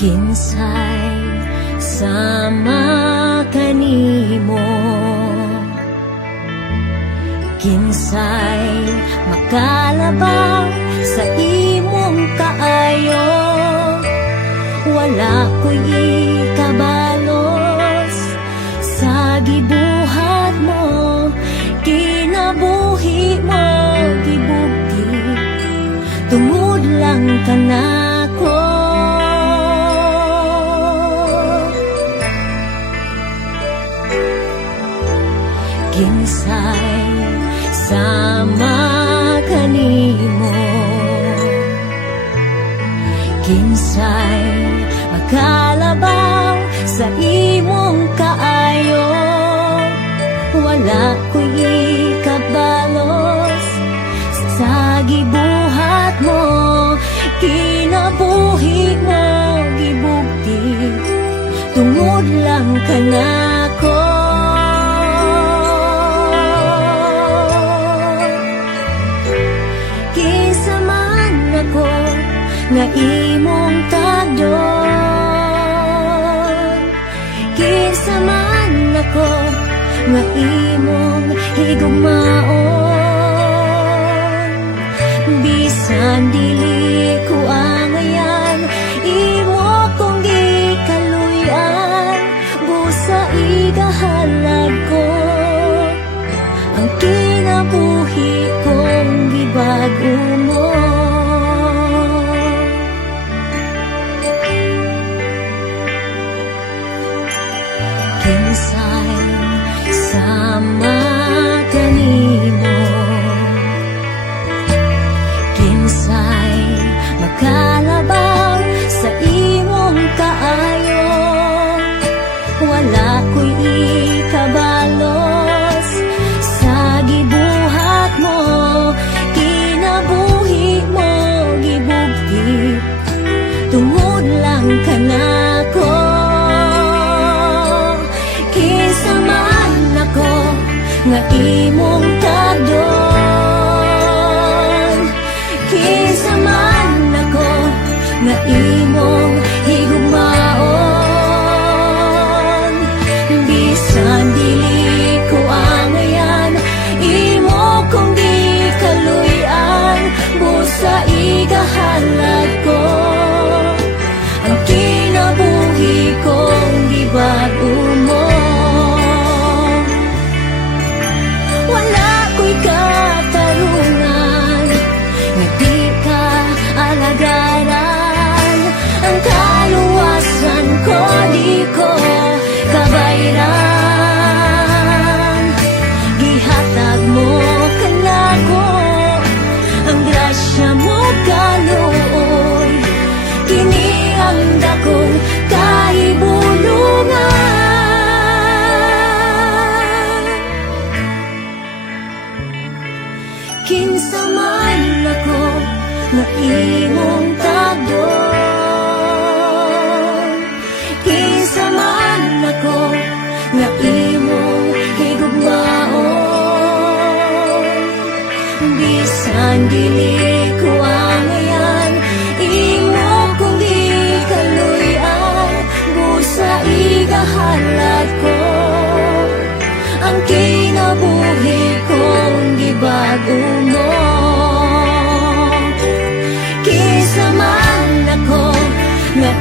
Kinsay sama kanimo, kinsay makalabaw sa imong kaayo. Wala ko'y ikabalos sa gibuhat mo, kinabuhi mo gibugti, tungod lang kanako. Kinsay sama kanimo, kinsay makalabaw sa imong kaayo. Wala ko'y ikabalos sa gibuhat mo, kinabuhi mo gibugti, tungod lang kanako. Nga imong tagdon, kinsa man ako nga imong higugmaon. Bisan dili ko angayan, imo kong gikaluyan, busa igahalag ko ang kinabuhi kong gibago mo. Kinsay sama kanimo, kinsay makalabaw sa imong kaayo. Wala ko'y ikabalos sa gibuhat mo, kinabuhi mo gibugti, tungod lang kanako. Nga imong tagdon, kinsa man ako nga imong higugmaon. Bisan dili ko angayan, imo kong gikaluyan, busa igahalag ko ang kinabuhi kong gibago mo. Wala ko'y katarungan, nga di ka alagaran. Ang kaluwasan ko di ko kabayran. Gihatag mo kanako ang grasya mo kaluoy, kini ang dakong kahibulungan. Kinsa man ako nga imong tagdon, kinsa man ako nga imong higugmaon. Bisan dili ko angayan, imo kong gikaluyan, busa igahalag ko ang kinabuhi kong gibago mo. Kinsa man ako nga